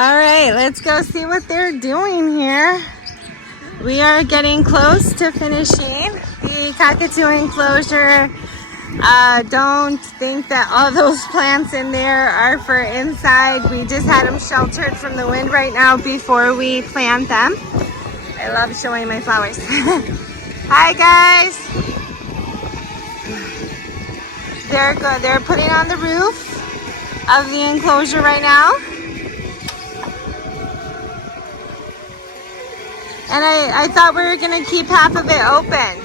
All right, let's go see what they're doing here. We are getting close to finishing the cockatoo enclosure. Don't think that all those plants in there are for inside. We just had them sheltered from the wind right now before we plant them. I love showing my flowers. Hi guys. They're good. They're putting on the roof of the enclosure right now. And I thought we were gonna keep half of it open.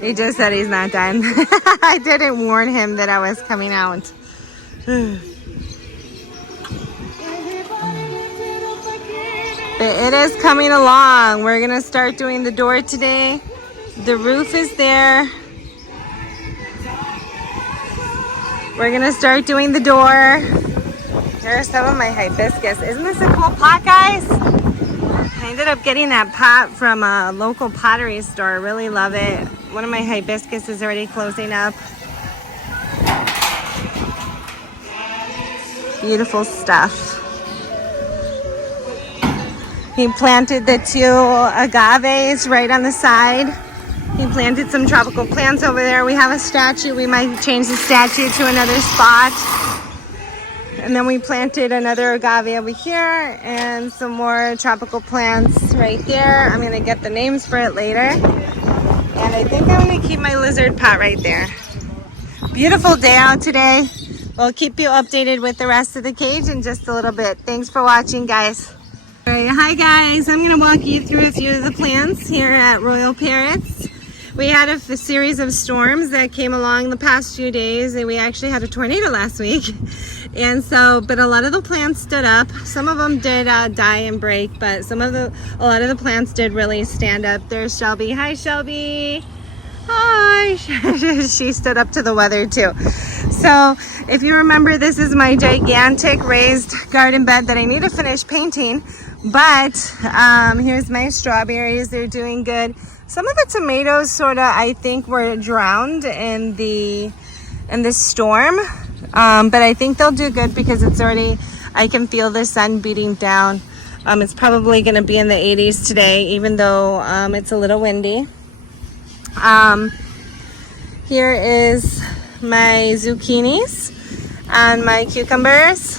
He just said he's not done. I didn't warn him that I was coming out. But it is coming along. We're gonna start doing the door today. The roof is there. We're gonna start doing the door. There are some of my hibiscus. Isn't this a cool pot, guys? I ended up getting that pot from a local pottery store. I really love it. One of my hibiscus is already closing up. Beautiful stuff. He planted the 2 agaves right on the side. He planted some tropical plants over there. We have a statue. We might change the statue to another spot. And then we planted another agave over here and some more tropical plants right there. I'm gonna get the names for it later. And I think I'm gonna keep my lizard pot right there. Beautiful day out today. We'll keep you updated with the rest of the cage in just a little bit. Thanks for watching, guys. All right, hi guys. I'm gonna walk you through a few of the plants here at Royal Parrots. We had a series of storms that came along the past few days, and we actually had a tornado last week. And so, but a lot of the plants stood up. Some of them did die and break, but a lot of the plants did really stand up. There's Shelby. Hi, Shelby. Hi. She stood up to the weather too. So if you remember, this is my gigantic raised garden bed that I need to finish painting. But here's my strawberries. They're doing good. Some of the tomatoes sort of, I think, were drowned in the storm. But I think they'll do good because it's already, I can feel the sun beating down. It's probably going to be in the 80s today, even though it's a little windy. Here is my zucchinis and my cucumbers.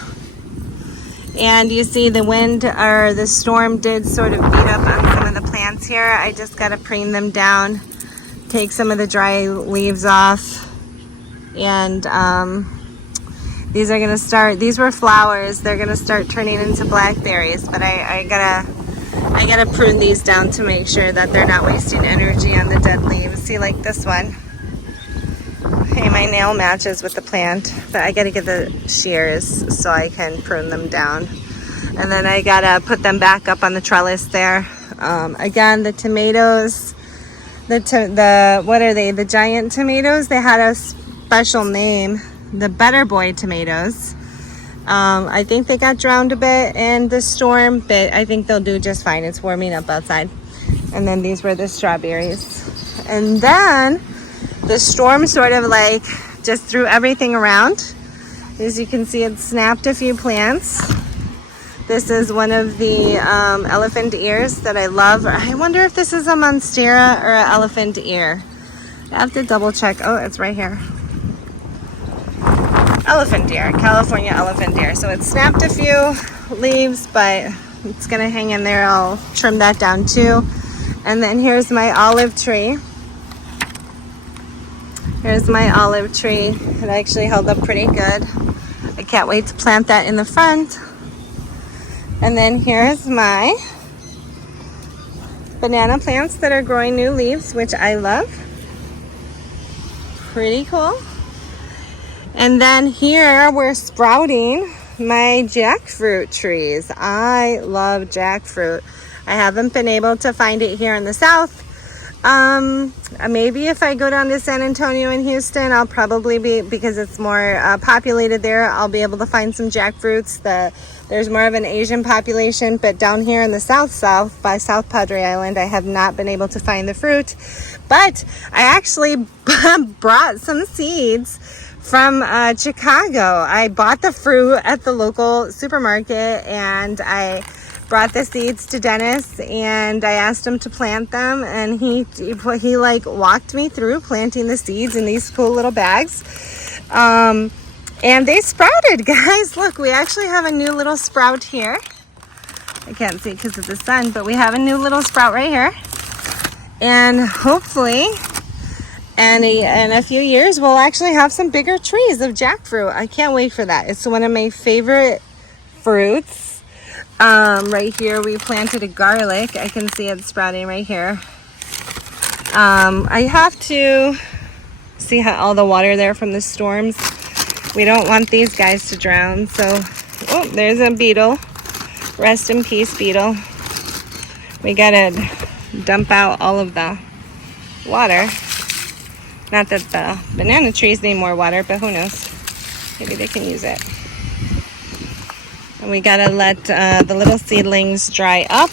And you see the wind, or the storm, did sort of beat up on some of the plants here. I just got to prune them down, take some of the dry leaves off. And these are gonna start, these were flowers, they're gonna start turning into blackberries, but I gotta prune these down to make sure that they're not wasting energy on the dead leaves. See, like this one. Hey, my nail matches with the plant, but I gotta get the shears so I can prune them down. And then I gotta put them back up on the trellis there. Again, the tomatoes, what are they? The giant tomatoes, they had a special name. The Better Boy tomatoes. I think they got drowned a bit in the storm, but I think they'll do just fine. It's warming up outside. And then these were the strawberries. And then the storm sort of like just threw everything around. As you can see, it snapped a few plants. This is one of the elephant ears that I love. I wonder if this is a monstera or an elephant ear. I have to double check. Oh, it's right here. Elephant deer, California elephant deer. So it snapped a few leaves, but it's gonna hang in there. I'll trim that down too. And then here's my olive tree. Here's my olive tree. It actually held up pretty good. I can't wait to plant that in the front. And then here's my banana plants that are growing new leaves, which I love. Pretty cool. And then here we're sprouting my jackfruit trees. I love jackfruit. I haven't been able to find it here in the South. Maybe if I go down to San Antonio and Houston, I'll probably be, because it's more populated there, I'll be able to find some jackfruits. There's more of an Asian population, but down here in the South by South Padre Island, I have not been able to find the fruit. But I actually brought some seeds from Chicago. I bought the fruit at the local supermarket, and I brought the seeds to Dennis, and I asked him to plant them, and he like walked me through planting the seeds in these cool little bags. And they sprouted, guys. Look, we actually have a new little sprout here. I can't see because of the sun, but we have a new little sprout right here. And hopefully in a few years we'll actually have some bigger trees of jackfruit. I can't wait for that. It's one of my favorite fruits. Right here we planted a garlic. I can see it sprouting right here. I have to see how all the water there from the storms. We don't want these guys to drown. So, oh, there's a beetle. Rest in peace, beetle. We gotta dump out all of the water. Not that the banana trees need more water, but who knows? Maybe they can use it. And we gotta let the little seedlings dry up.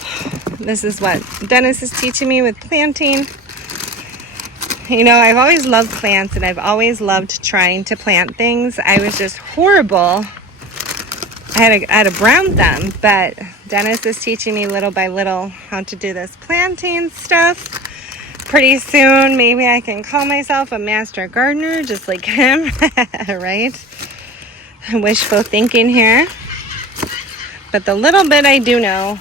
This is what Dennis is teaching me with planting. You know, I've always loved plants, and I've always loved trying to plant things. I was just horrible. I had a brown thumb, but Dennis is teaching me little by little how to do this planting stuff. Pretty soon, maybe I can call myself a master gardener, just like him, right? Wishful thinking here. But the little bit I do know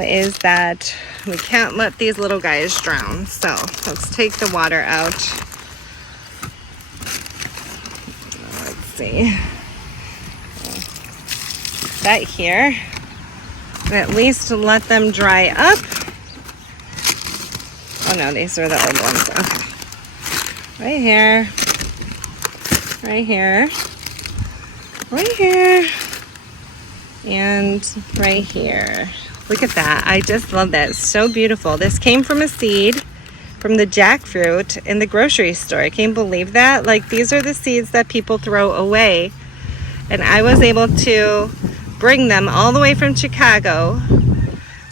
is that we can't let these little guys drown. So let's take the water out. Let's see. That here. And at least let them dry up. Oh no, these are the old ones. Okay. Right here. Right here. Right here. And right here. Look at that. I just love that. It's so beautiful. This came from a seed from the jackfruit in the grocery store. I can't believe that. Like, these are the seeds that people throw away. And I was able to bring them all the way from Chicago,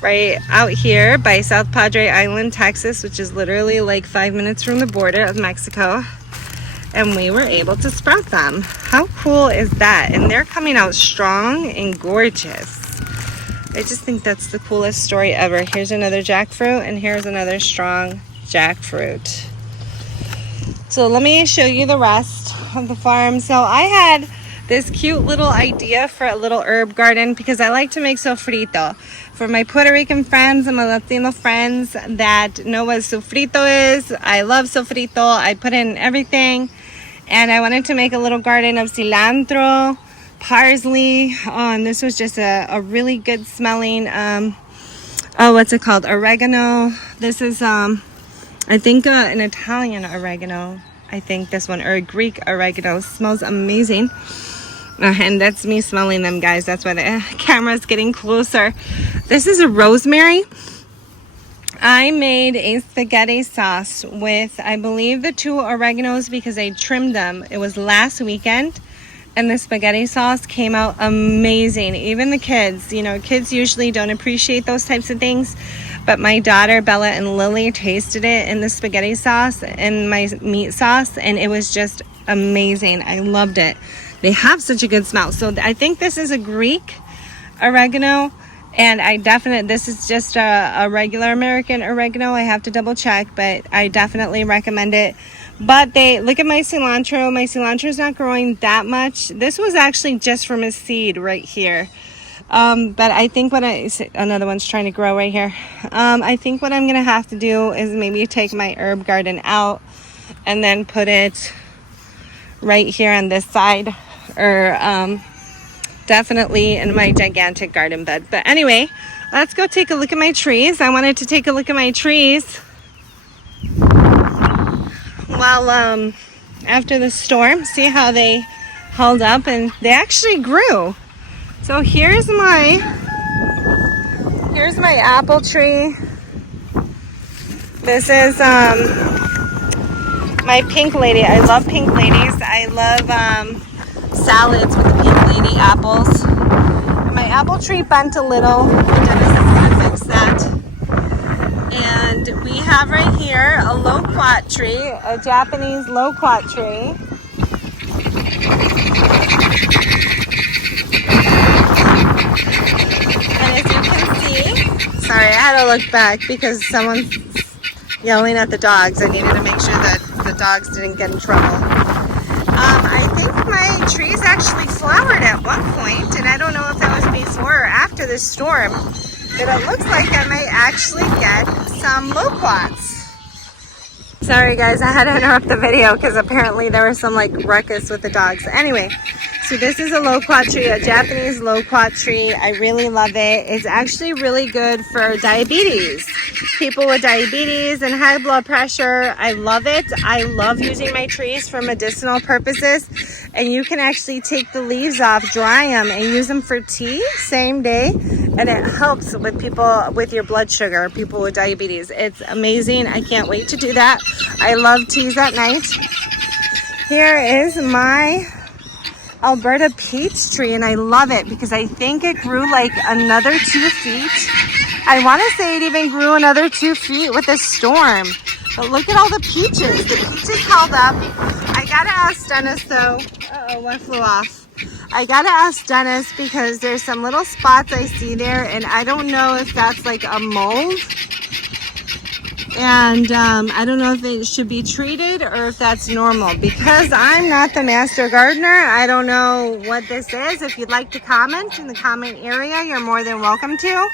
right out here by South Padre Island, Texas, which is literally like 5 minutes from the border of Mexico. And we were able to sprout them. How cool is that? And they're coming out strong and gorgeous. I just think that's the coolest story ever. Here's another jackfruit, and here's another strong jackfruit. So let me show you the rest of the farm. So I had this cute little idea for a little herb garden because I like to make sofrito. For my Puerto Rican friends and my Latino friends that know what sofrito is, I love sofrito. I put in everything. And I wanted to make a little garden of cilantro, parsley. Oh, and this was just a really good smelling, what's it called? Oregano. This is, I think an Italian oregano. I think this one, or a Greek oregano. Smells amazing. And that's me smelling them, guys. That's why the camera's getting closer. This is a rosemary. I made a spaghetti sauce with, I believe, the 2 oreganos because I trimmed them. It was last weekend, and the spaghetti sauce came out amazing. Even the kids, you know, kids usually don't appreciate those types of things, but my daughter Bella and Lily tasted it in the spaghetti sauce and my meat sauce, and it was just amazing. I loved it. They have such a good smell. So I think this is a Greek oregano. And this is just a regular American oregano. I have to double check, but I definitely recommend it. But look at my cilantro. My cilantro is not growing that much. This was actually just from a seed right here. But I think another one's trying to grow right here. I think what I'm going to have to do is maybe take my herb garden out and then put it right here on this side, or, definitely in my gigantic garden bed. But anyway, let's go take a look at my trees. I wanted to take a look at my trees while after the storm, see how they held up, and they actually grew. So here's my apple tree. This is my pink lady. I love pink ladies. I love salads with the pink lady apples. And my apple tree bent a little. Dennis is gonna fix that. And we have right here a loquat tree, a Japanese loquat tree. And as you can see, sorry, I had to look back because someone's yelling at the dogs. I needed to make sure that the dogs didn't get in trouble. I think my trees actually flowered at one point, and I don't know if that was before or after the storm, but it looks like I might actually get some loquats. Sorry guys, I had to interrupt the video because apparently there was some like ruckus with the dogs. Anyway, so this is a loquat tree, a Japanese loquat tree. I really love it. It's actually really good for diabetes. People with diabetes and high blood pressure, I love it. I love using my trees for medicinal purposes. And you can actually take the leaves off, dry them, and use them for tea same day. And it helps with people with your blood sugar, people with diabetes. It's amazing. I can't wait to do that. I love teas at night. Here is my Alberta peach tree, and I love it because I think it grew like another 2 feet. I want to say it even grew another 2 feet with the storm. But look at all the peaches. The peaches held up. I gotta ask Dennis though. Uh-oh, one flew off. I gotta ask Dennis because there's some little spots I see there, and I don't know if that's like a mold. And I don't know if they should be treated or if that's normal. Because I'm not the master gardener, I don't know what this is. If you'd like to comment in the comment area, you're more than welcome to.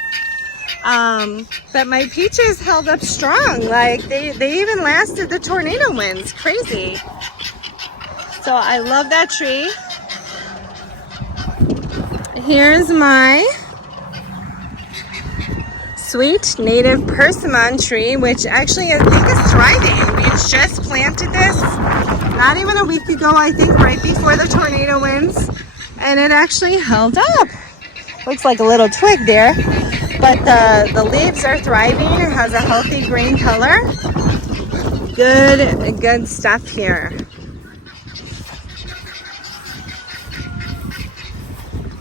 But my peaches held up strong. Like they even lasted the tornado winds. Crazy. So I love that tree. Here's my sweet native persimmon tree, which actually I think is thriving. We just planted this not even a week ago, I think right before the tornado winds, and it actually held up. Looks like a little twig there, but the leaves are thriving. It has a healthy green color. Good stuff here.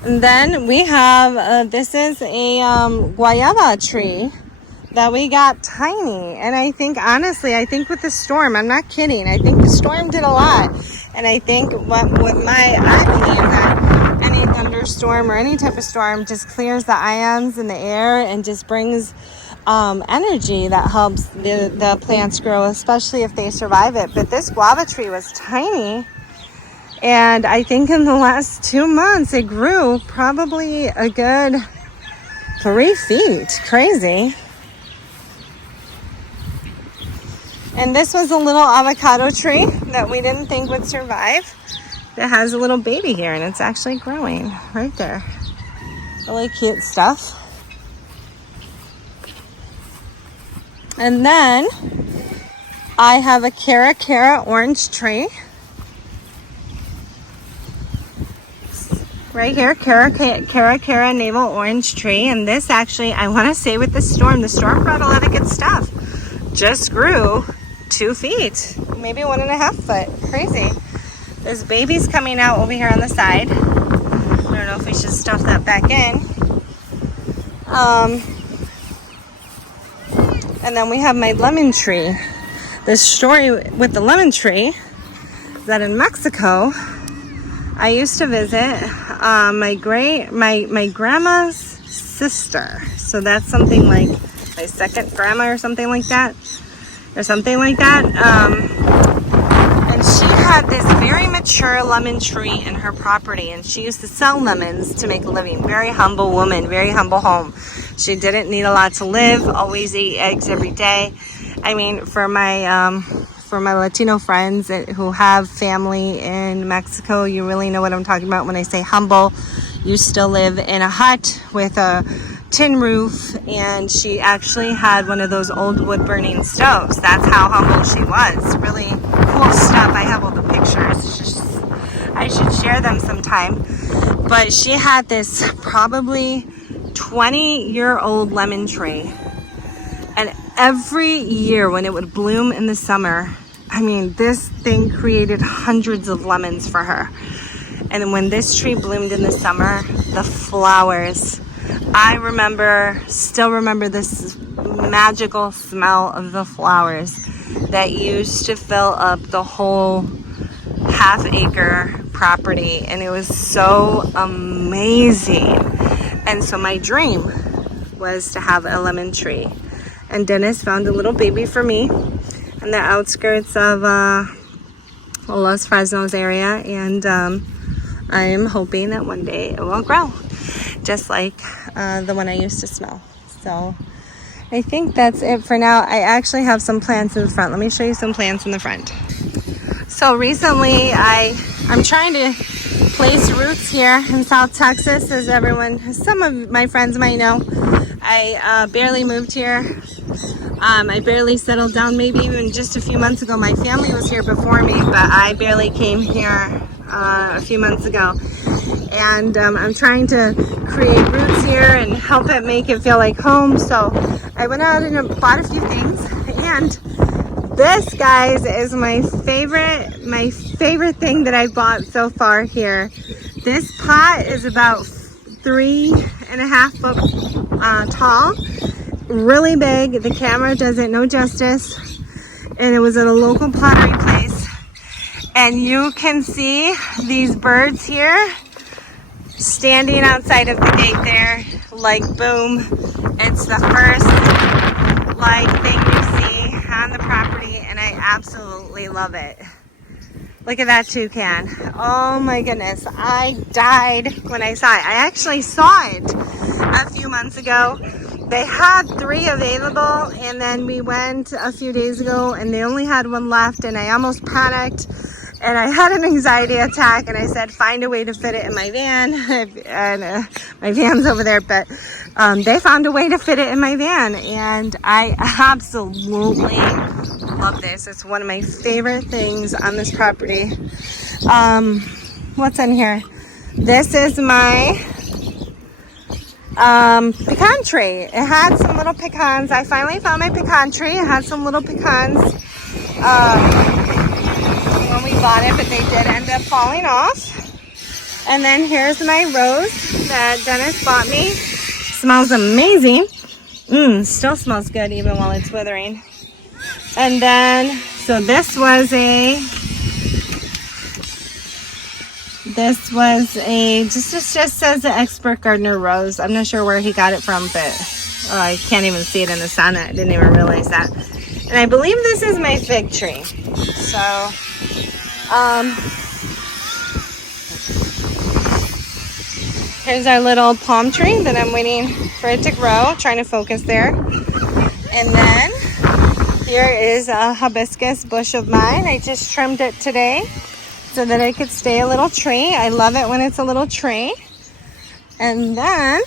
And then we have, this is a guayaba tree that we got tiny. And I think, honestly, I think with the storm, I'm not kidding, I think the storm did a lot. And I think I believe that any thunderstorm or any type of storm just clears the ions in the air and just brings energy that helps the plants grow, especially if they survive it. But this guava tree was tiny. And I think in the last 2 months, it grew probably a good 3 feet. Crazy. And this was a little avocado tree that we didn't think would survive. It has a little baby here, and it's actually growing right there. Really cute stuff. And then I have a Cara orange tree. Right here, Cara navel orange tree. And this actually, I want to say with the storm brought a lot of good stuff. Just grew 2 feet, maybe 1.5 foot. Crazy. There's babies coming out over here on the side. I don't know if we should stuff that back in. And then we have my lemon tree. The story with the lemon tree is that in Mexico, I used to visit my grandma's sister. So that's something like my second grandma or something like that. And she had this very mature lemon tree in her property, and she used to sell lemons to make a living. Very humble woman, very humble home. She didn't need a lot to live, always ate eggs every day. I mean, for my Latino friends who have family in Mexico, you really know what I'm talking about when I say humble. You still live in a hut with a tin roof, and she actually had one of those old wood burning stoves. That's how humble she was. Really cool stuff. I have all the pictures. I should share them sometime. But she had this probably 20-year-old lemon tree, and every year when it would bloom in the summer, I mean, this thing created hundreds of lemons for her. And when this tree bloomed in the summer, the flowers, I still remember this magical smell of the flowers that used to fill up the whole half-acre property, and it was so amazing. And so my dream was to have a lemon tree, and Dennis found a little baby for me on the outskirts of Los Fresnos area, and I'm hoping that one day it will grow just like the one I used to smell. So I think that's it for now. I actually have some plants in the front. Let me show you some plants in the front. So recently I'm trying to place roots here in South Texas, as some of my friends might know. I barely moved here. I barely settled down, maybe even just a few months ago. My family was here before me, but I barely came here a few months ago. And I'm trying to create roots here and help it make it feel like home. So I went out and bought a few things, and this, guys, is my favorite thing that I bought so far here. This pot is about 3.5 foot tall, really big. The camera does it no justice, and it was at a local pottery place. And you can see these birds here standing outside of the gate there, like, boom. It's the first thing you see on the property, and I absolutely love it. Look at that toucan. Oh my goodness, I died when I saw it. I actually saw it a few months ago. They had 3 available, and then we went a few days ago and they only had 1 left, and I almost panicked. And I had an anxiety attack, and I said, find a way to fit it in my van. And my van's over there, but they found a way to fit it in my van. And I absolutely love this. It's one of my favorite things on this property. What's in here? This is my pecan tree. It had some little pecans. I finally found my pecan tree. It had some little pecans when we bought it, but they did end up falling off. And then here's my rose that Dennis bought me. Smells amazing. Still smells good even while it's withering. And then, so this was a just says the expert gardener rose. I'm not sure where he got it from, but I can't even see it in the sun. I didn't even realize that. And I believe this is my fig tree. So here's our little palm tree that I'm waiting for it to grow, trying to focus there. And then here is a hibiscus bush of mine. I just trimmed it today so that it could stay a little tree. I love it when it's a little tree. And then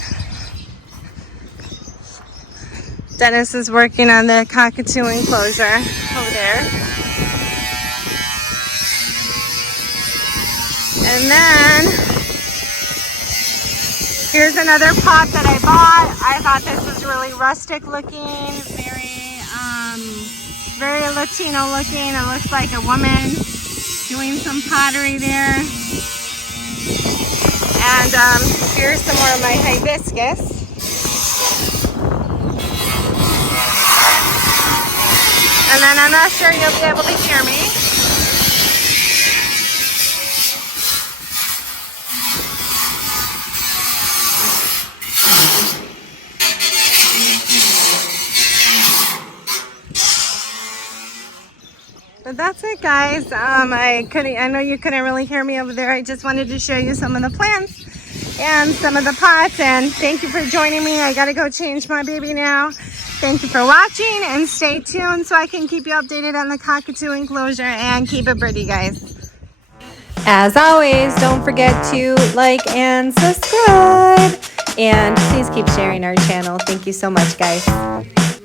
Dennis is working on the cockatoo enclosure over there. And then here's another pot that I bought. I thought this was really rustic looking, very Latino looking. It looks like a woman doing some pottery there. And here's some more of my hibiscus. And then I'm not sure you'll be able to hear me. But that's it, guys. I know you couldn't really hear me over there. I just wanted to show you some of the plants and some of the pots. And thank you for joining me. I gotta go change my baby now. Thank you for watching, and stay tuned so I can keep you updated on the cockatoo enclosure, and keep it pretty, guys. As always, don't forget to like and subscribe. And please keep sharing our channel. Thank you so much, guys.